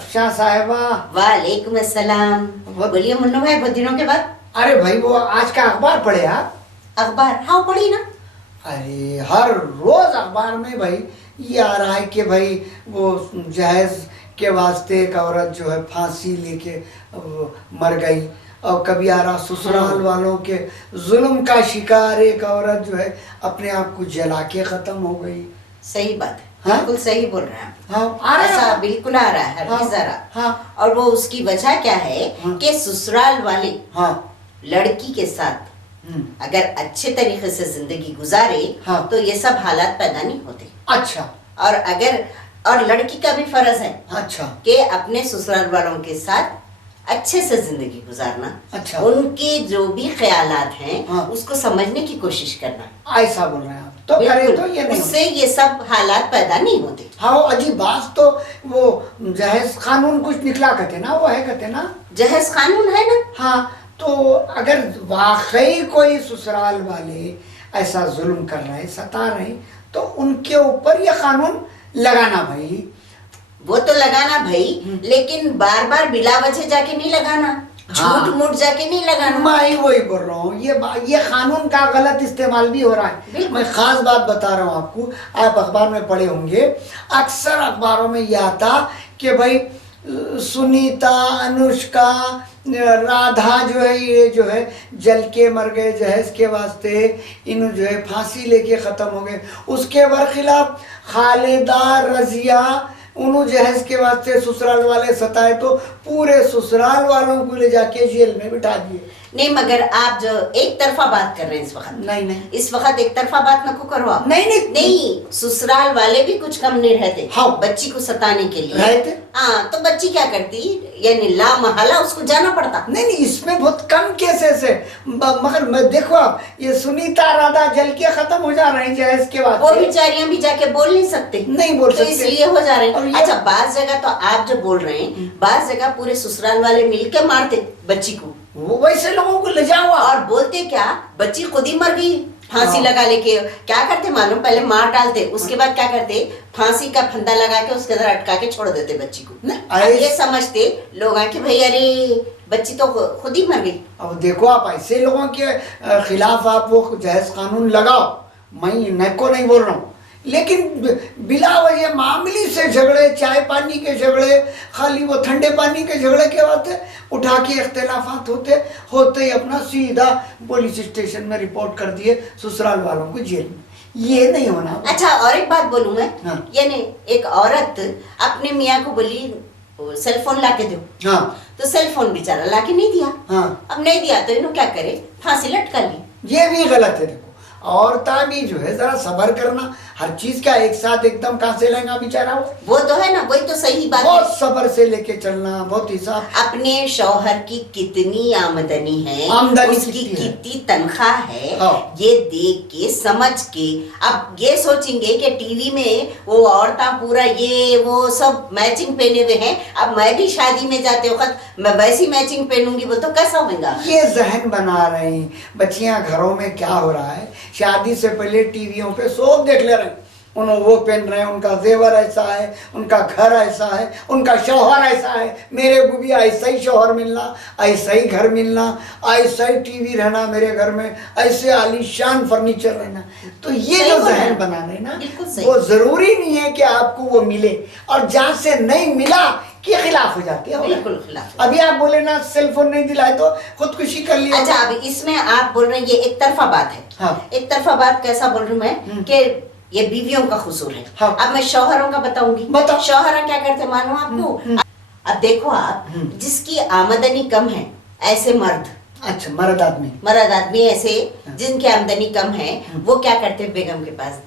अफशा साहिबा। वालेकुम अस्सलाम। बोलिए मुन्नू भाई, बहुत दिनों के बाद। अरे भाई वो आज का अखबार पढ़े आप? अखबार? हाँ पढ़ी ना। अरे हर रोज अखबार में भाई ये आ रहा है कि भाई वो जहेज के वास्ते एक औरत जो है फांसी लेके मर गई, और कभी आ रहा ससुराल वालों के जुल्म का शिकार एक औरत जो है अपने आप को जला के खत्म हो गई। सही बात है। हाँ? बिल्कुल सही बोल रहे हैं। हाँ, आ रहा है। ऐसा बिल्कुल आ रहा है, हाँ, जरा। हाँ। और वो उसकी वजह क्या है हाँ। कि ससुराल वाले हाँ। लड़की के साथ अगर अच्छे तरीके से जिंदगी गुजारे हाँ। तो ये सब हालात पैदा नहीं होते। अच्छा। और लड़की का भी फर्ज है अच्छा। कि अपने ससुराल वालों के साथ अच्छे से जिंदगी गुजारना। अच्छा। उनके जो भी ख्यालात हैं हाँ। उसको समझने की कोशिश करना। ऐसा बोल रहे हैं आप? तो करे तो ये नहीं उससे ये सब हालात पैदा नहीं होते। हाँ वो अजीब बात तो वो जहेज कानून कुछ निकला कहते ना, वो है कहते ना जहेज कानून है ना। हाँ तो अगर वाकई कोई ससुराल वाले ऐसा जुल्म कर रहे सता रहे तो उनके ऊपर ये कानून लगाना भाई। वो तो लगाना भाई, लेकिन बार बार बिला वजह जाके नहीं लगाना। हाँ। झूठ मूठ जाके नहीं लगाना। मैं वही बोल रहा हूँ, ये कानून का गलत इस्तेमाल भी हो रहा है। मैं खास बात बता रहा हूँ आपको, आप अखबार में पढ़े होंगे, अक्सर अखबारों में यह आता कि भाई सुनीता, अनुष्का, राधा जो है ये जो है जल के मर गए जहेज के वास्ते, इन जो है फांसी लेके ख़त्म हो गए। उसके बरखिलाफ खालिदा, रजिया, उन्हों जहेज के वास्ते ससुराल वाले सताए तो पूरे ससुराल वालों को ले जाके जेल में बिठा दिए। नहीं मगर आप जो एक तरफा बात कर रहे हैं इस वक्त। नहीं इस वक्त एक तरफा बात न करो आप। नहीं ससुराल वाले भी कुछ कम नहीं रहते। हाँ। बच्ची को सताने के लिए रहते। हाँ तो बच्ची क्या करती, यानी ला महला उसको जाना पड़ता। नहीं इसमें बहुत कम केसेस है, मगर मैं देखो आप ये सुनीता, राधा जल के खत्म हो जा रहे हैं जहेज के बाद। वो बेचारियां भी जाके बोल नहीं सकते। नहीं बोल सकते, इसलिए हो जा रहे हैं। ये... अच्छा बात जगह तो आप जो बोल रहे हैं, बात जगह पूरे ससुराल वाले मिलके मारते बच्ची को। वो वैसे लोगों को ले जाओ और बोलते क्या, बच्ची खुद ही मर गई फांसी लगा लेके। क्या करते मालूम, पहले मार डालते, उसके बाद क्या करते, फांसी का फंदा लगा के उसके अंदर अटका के छोड़ देते बच्ची को। ये समझते लोग कि भाई अरे बच्ची तो खुद ही मर गई। अब देखो आप ऐसे लोगों के खिलाफ आप वो जहेज कानून लगाओ, मैं नहीं बोल रहा हूँ, लेकिन बिला वजह मामूली से झगड़े, चाय पानी के झगड़े, खाली वो ठंडे पानी के झगड़े के बाद उठा के इख्तिलाफात होते ही अपना सीधा पुलिस स्टेशन में रिपोर्ट कर दिए, ससुराल वालों को जेल में। ये नहीं होना। अच्छा और एक बात बोलूं मैं। हाँ। यानी एक औरत अपने मियाँ को बोली सेल फोन ला के दो। हाँ। तो सेल फोन बेचारा ला के नहीं दिया। हाँ। अब नहीं दिया तो इन्हों क्या करे, फांसी लटका ली। ये भी गलत है। देखो औरता भी जो है जरा सबर करना, हर चीज का एक साथ एकदम कहाँ से लेगा बेचारा। वो तो है ना, वही तो सही बात है। बहुत सबर से लेके चलना, बहुत हिसाब। अपने शौहर की कितनी आमदनी है, उसकी कितनी तनख्वाह है, हाँ। ये देख के समझ के अब ये सोचेंगे कि टीवी में वो औरतां पूरा ये वो सब मैचिंग पहने हुए हैं, अब मैं भी शादी में जाते वक्त मैं वैसी मैचिंग पहनूंगी, वो तो कैसा होगा। ये जहन बना रहे हैं बच्चियां, घरों में क्या हो रहा है, शादी से पहले टीवियों पे सब देख ले रहे हैं, उन्होंने वो पहन रहे हैं, उनका जेवर ऐसा है, उनका घर ऐसा है, उनका शौहर ऐसा है, मेरे को भी ऐसा ही शौहर मिलना, ऐसा ही घर मिलना, ऐसा ही टीवी रहना मेरे घर में, ऐसे आलीशान फर्नीचर रहना। तो ये जो जहन बना रहे ना, वो जरूरी नहीं है कि आपको वो मिले, और जहाँ से नहीं मिला के खिलाफ हो जाती है। बिल्कुल खिलाफ। अभी आप बोले ना सेल फोन नहीं दिलाए तो खुदकुशी कर लिया। अच्छा अभी इसमें आप बोल रहे हैं ये एक तरफा बात है। हाँ। एक तरफा बात कैसा बोल रही हूँ मैं कि ये बीवियों का कसूर है। हाँ। अब मैं शौहरों का बताऊंगी। बताओ। शौहर क्या करते मालूम आपको? अब देखो आप, जिसकी आमदनी कम है ऐसे मर्द, अच्छा मर्द आदमी ऐसे जिनकी आमदनी कम है, वो क्या करते बेगम के पास,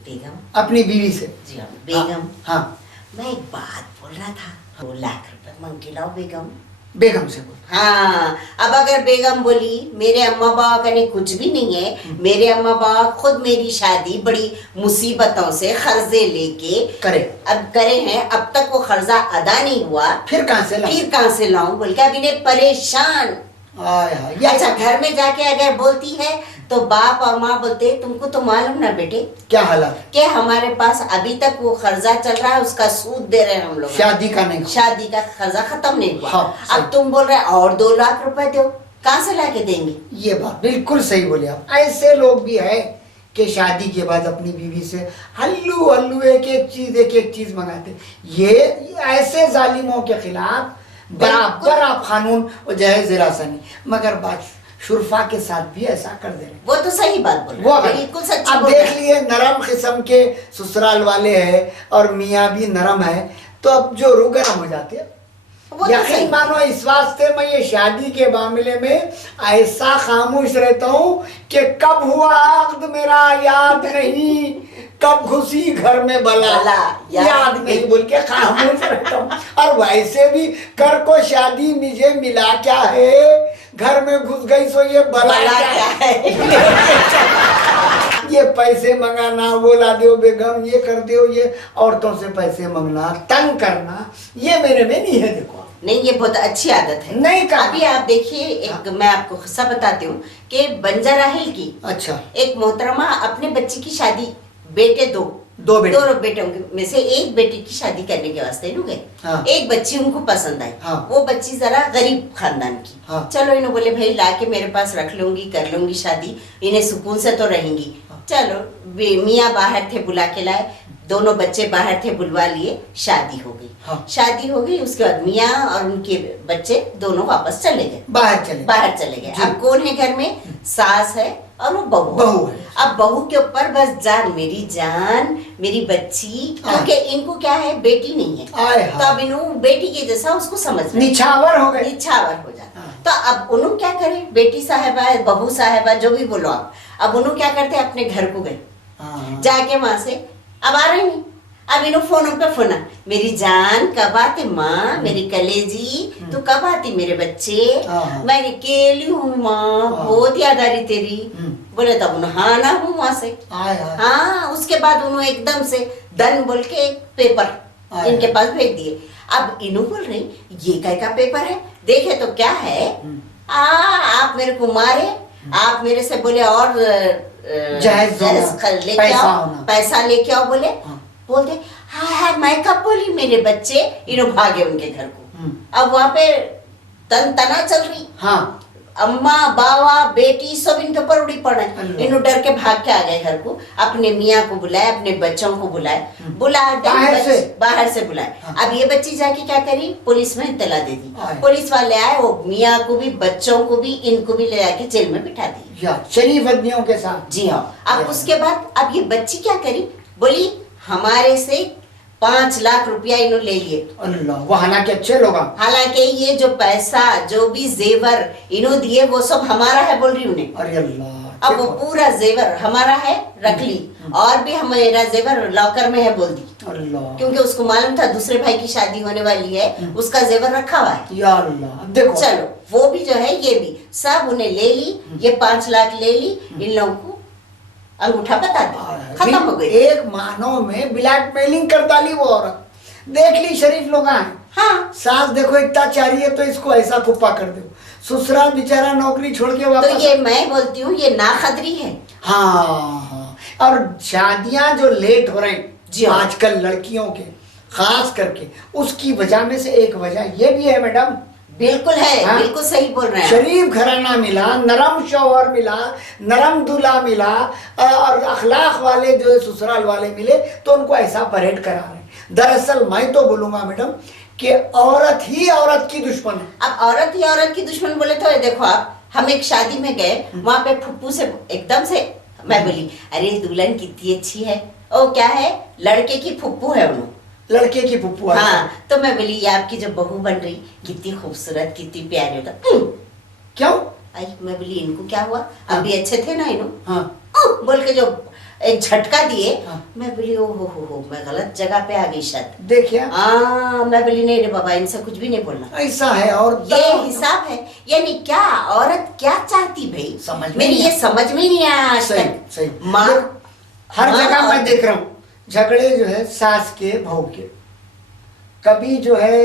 बेगम अपनी बीवी से। जी हाँ बेगम। हाँ। मैं एक बात बोल रहा था, 2 लाख रुपए मांग के लाओ बेगम से बोल। हाँ अब अगर बेगम बोली मेरे अम्मा बाबा का नहीं कुछ भी नहीं है, मेरे अम्मा बाबा खुद मेरी शादी बड़ी मुसीबतों से कर्जे लेके करे हैं, अब तक वो कर्जा अदा नहीं हुआ, फिर कहाँ से लाऊं बोल के अभी ने परेशान। अच्छा घर में जाके अगर बोलती है तो बाप और माँ बोलते तुमको तो मालूम ना बेटे क्या हालत, कि हमारे पास अभी तक वो कर्जा चल रहा है, उसका सूद दे रहे हैं हम लोग, शादी का नहीं, शादी का कर्जा खत्म नहीं हुआ। हाँ, सही। अब तुम बोल रहे और 2 लाख रुपए दो, कहाँ से लाके देंगे? ये बात बिल्कुल सही बोले आप। ऐसे लोग भी है कि शादी के बाद अपनी बीवी से हल्लू हल्लू एक एक चीज मंगाते। ये ऐसे जालिमों के खिलाफ बराबर आप कानून और जायज रास्ता नहीं, मगर बात शुरफा के साथ भी ऐसा कर दे रहे। वो तो सही बात बोल वो रहे हैं, बिल्कुल सच्ची अब बोल देख रहे हैं। लिए नरम किस्म के ससुराल वाले हैं और मियाँ भी नरम है, तो अब जो रूह गर्म हो जाते हैं। वो तो यकीन सही। मानो इस वास्ते मैं ये शादी के मामले में ऐसा खामोश रहता हूँ कि कब हुआ अक्द मेरा याद नहीं, कब घुसी घर में बला याद नहीं बोल के खामोश रहता हूँ। और वैसे भी घर को शादी मुझे मिला क्या है, घर में घुस गई सो ये बला क्या है। ये पैसे मंगाना, वो ला दो बेगम, ये कर दो, ये औरतों से पैसे मांगना, तंग करना, ये मेरे में नहीं है। देखो नहीं, ये बहुत अच्छी आदत है। नहीं करना। अभी आप देखिए, एक मैं आपको किस्सा बताती हूँ कि बंजारा हिल की अच्छा, एक मोहतरमा अपने बच्ची की शादी, बेटे दो बेटे। दो बेटों में से एक बेटी की शादी करने के वास्ते नु गए। हाँ। एक बच्ची उनको पसंद आई। हाँ। वो बच्ची जरा गरीब खानदान की। हाँ। चलो इन्हों बोले भाई लाके मेरे पास रख लूंगी, कर लूंगी शादी, इन्हें सुकून से तो रहेंगी। चलो मियाँ बाहर थे, बुला के लाए, दोनों बच्चे बाहर थे, बुलवा लिए, शादी हो गई। हाँ। शादी हो गई, उसके बाद मियाँ और उनके बच्चे दोनों वापस चले गए, बाहर चले गए। जी। अब कौन है घर में? सास है और वो बहू है। अब बहू के ऊपर बस जान मेरी बच्ची, क्योंकि इनको क्या है, बेटी नहीं है, आए तो अब इन्हों बेटी के जैसा उसको समझ रहे हैं। निछावर हो गए। निछावर हो जाता। हाँ। तो अब उन्होंने क्या करे, बेटी साहबा है, बहू साहबा, जो भी बोलो आप, अब उन्होंने क्या करते, अपने घर को गए, हाँ। जाके वहां से अब आ रहे नहीं। अब इन्हों फोन पे फोन, मेरी जान कब आते माँ, मेरी कलेजी, तू कब आती मेरे बच्चे, हाँ। मैं अकेली हूँ माँ, हाँ। बहुत याद आ रही तेरी। बोले तब उन्होंने हाँ ना हूँ वहां से। आए। हाँ, उसके बाद उन्होंने एकदम से दन बोल के एक पेपर इनके पास भेज दिए। अब इन्हों बोल रही ये काय का पेपर है, देखे तो क्या है, आप मेरे को मारे, आप मेरे से बोले और जायज लेके आओ, पैसा लेके आओ, बोले बोलते हाँ मैं कब बोली, मेरे बच्चे इन्हों भागे उनके घर को। अब वहां पे तना चल रही। हाँ। अम्मा बाबा बेटी सब इनके ऊपर उड़ी पड़े। इन्हों डर के भाग के आ गए घर को, अपने मियाँ को बुलाए, अपने बच्चों को बुलाए, बाहर से बुलाए। हाँ। अब ये बच्ची जाके क्या करी, पुलिस में इत्तला दे दी। पुलिस वाले आए, वो मियाँ को भी, बच्चों को भी, इनको भी ले जाके जेल में बिठा दी, शरीफ आदमियों के साथ। जी हाँ। अब उसके बाद अब ये बच्ची क्या करी, बोली हमारे से 5 लाख रुपया इन्होंने ले लिए। अल्लाह, वो हालांकि अच्छे लोग। हालांकि ये जो पैसा, जो भी जेवर इन्हों दिए, वो सब हमारा है, बोल रही उन्हें। अरे अल्लाह, अब वो पूरा जेवर हमारा है, रख ली, और भी हमारा जेवर लॉकर में है, बोल दी। अल्लाह, क्योंकि उसको मालूम था दूसरे भाई की शादी होने वाली है, उसका जेवर रखा हुआ है। या अल्लाह, देखो चलो वो भी जो है, ये भी सब उन्हें ले ली, ये 5 लाख ले ली, इन लोगों को अंगूठा बता दी, खत्म हो गई। एक मानो में ब्लैकमेलिंग कर डाली वो औरत। देख ली शरीफ लोग हैं। हाँ। सास देखो इतना चारी है तो इसको ऐसा कुप्पा कर दो, ससुराल बेचारा नौकरी छोड़ के वापस। तो ये मैं बोलती हूँ ये नाखदरी है। हाँ, और शादियां जो लेट हो रही जी हाँ। आजकल लड़कियों के खास करके, उसकी वजह में से एक वजह ये भी है मैडम। बिल्कुल है। हाँ? बिल्कुल सही बोल रहे हैं। शरीफ घराना मिला, नरम शौहर मिला, नरम दूल्हा मिला, और अखलाक वाले जो है ससुराल वाले मिले, तो उनको ऐसा परेड करा रहे। दरअसल मैं तो बोलूंगा मैडम कि औरत ही औरत की दुश्मन है। अब औरत ही औरत की दुश्मन बोले तो देखो आप, हम एक शादी में गए, वहां पे फुप्पू से एकदम से मैं बोली, अरे दुल्हन कितनी अच्छी है। ओ क्या है, लड़के की फुप्पू है उन्होंने, लड़के की फुप्पू। हाँ। तो मैं बोली ये आपकी जो बहू बन रही कितनी खूबसूरत, कितनी प्यारी होता। क्यों? आई मैं बोली इनको क्या हुआ, अभी अच्छे थे ना इन्हों। हाँ। बोल के जो एक झटका दिए। हाँ। मैं बोली ओ हो मैं गलत जगह पे आ गई शायद। देखिए, मैं बोली नहीं रे बाबा, इनसे कुछ भी नहीं बोलना। ऐसा है। और ये हिसाब है, यानी क्या औरत क्या चाहती भाई, समझ में मेरी नहीं ये समझ में नहीं आया आज सही तक। सही। माँ हर माँ जगह मैं और- देख रहा हूँ झगड़े जो है सास के बहू के। कभी जो है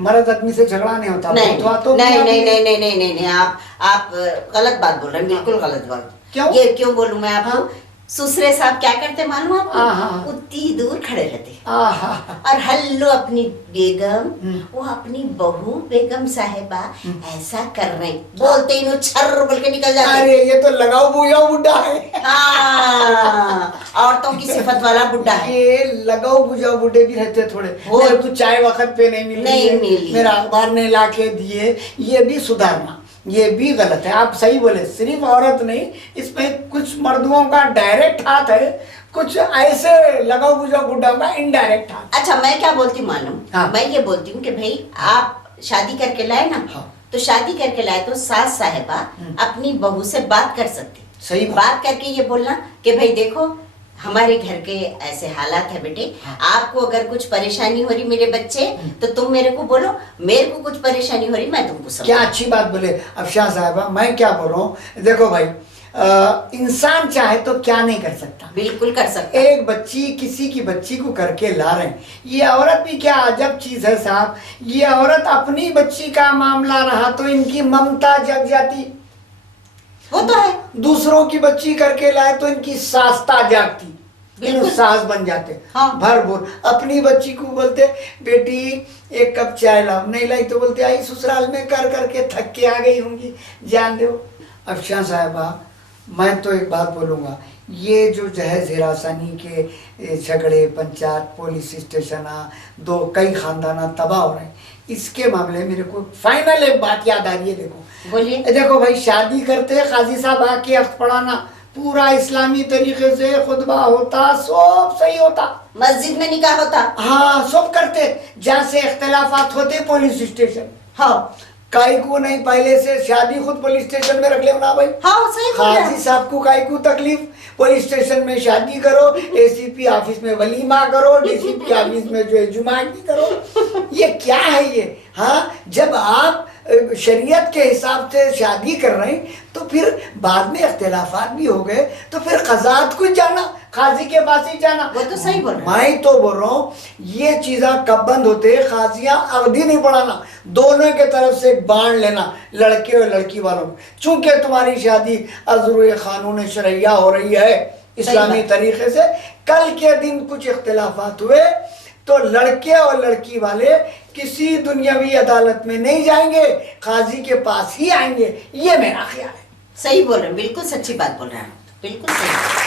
मर्द आदमी से झगड़ा नहीं होता। नहीं बतवा तो नहीं मियाँ नहीं भी- नहीं नहीं नहीं नहीं नहीं, आप गलत बात बोल रहे हैं, बिल्कुल गलत बात। क्यों? ये क्यों बोलूं मैं आपको? हाँ। सुसरे साहब क्या करते मालूम आपको? हाँ। उतनी दूर खड़े रहते आहा, और हल्लो अपनी बेगम, हम्म। वो अपनी बहू बेगम साहिबा ऐसा कर रहे हैं, बोलते ही छर बोल के निकल जाते। अरे ये तो लगाओ बुझाओ बुड्ढा है। हाँ, औरतों की सिफत वाला बुड्ढा है। ये लगाओ बुझाओ बुड्ढे भी रहते थोड़े। वो- मेरे को चाय वक्त पे नहीं मिल रही नहीं है, मिली। मेरा अखबार ने ला के दिए, ये भी सुधारना, ये भी गलत है। आप सही बोले, सिर्फ औरत नहीं, इसमें कुछ मर्दों का डायरेक्ट हाथ है, कुछ ऐसे लगाओ बुझाओ बुड्ढा का इनडायरेक्ट हाथ। अच्छा, मैं क्या बोलती मालूम? हाँ। मैं ये बोलती हूँ कि भाई आप शादी करके लाए ना, हाँ। तो शादी करके लाए तो सास साहिबा अपनी बहू से बात कर सकती। सही बात। बात करके ये बोलना कि भाई देखो हमारे घर के ऐसे हालात है बेटे, आपको अगर कुछ परेशानी हो रही मेरे बच्चे, तो तुम मेरे को बोलो, मेरे को कुछ परेशानी हो रही मैं तुमको क्या समझाऊं। अच्छी बात बोले अफशान साहबा। मैं क्या बोल रहा हूँ, देखो भाई, इंसान चाहे तो क्या नहीं कर सकता। बिल्कुल कर सकते। एक बच्ची किसी की बच्ची को करके ला रहे हैं, ये औरत भी क्या अजब चीज है साहब। ये औरत अपनी बच्ची का मामला रहा तो इनकी ममता जग जाती, वो तो है। दूसरों की बच्ची करके लाए तो इनकी सास्ता जागती, बिल्कुल। सास बन जाते। हाँ। भर बोल अपनी बच्ची को बोलते बेटी एक कप चाय लाओ, नहीं लाई तो बोलते आई ससुराल में कर करके थक के आ गई होंगी, जान दो। अफशान साहबा, मैं तो एक बात बोलूँगा, ये जो जहेज हिरासनी के झगड़े, पंचायत, पुलिस स्टेशन, दो कई खानदाना तबाह हो रहे हैं, इसके मामले मेरे को फाइनल एक बात याद आ रही है। देखो बोलिए। देखो भाई, शादी करते काजी साहब आके अख्त पढ़ाना, पूरा इस्लामी तरीके से खुतबा होता, सब सही होता, मस्जिद में निकाह होता। हाँ सब करते, जहाँ से इख्तलाफात होते पुलिस स्टेशन। हाँ काई को नहीं, पहले से शादी खुद पुलिस स्टेशन में रख ले ना भाई। हाँ, सही बोल रहे हैं। काजी साहब को काई को तकलीफ, पुलिस स्टेशन में शादी करो, एसीपी ऑफिस में वलीमा करो, डीसीपी ऑफिस में जो है जुमागी करो। ये क्या है ये? हाँ, जब आप शरीयत के हिसाब से शादी कर रहे हैं तो फिर बाद में इख्तिलाफात भी हो गए तो फिर कज़ात को जाना, काजी के पास ही जाना। वो तो सही बोल रहे हैं। मैं तो बोल रहा हूँ ये चीज़ें कब बंद होते हैं, काजियाँ अवधि नहीं बढ़ाना, दोनों के तरफ से बांट लेना, लड़के और लड़की वालों में। चूंकि तुम्हारी शादी अज़रुए क़ानून शरैया हो रही है इस्लामी तरीके से, कल के दिन कुछ इख्तिलाफात हुए तो लड़के और लड़की वाले किसी दुनियावी अदालत में नहीं जाएंगे, काजी के पास ही आएंगे। ये मेरा ख्याल है। सही बोल रहे हैं, बिल्कुल सच्ची बात बोल रहे हैं, बिल्कुल सही।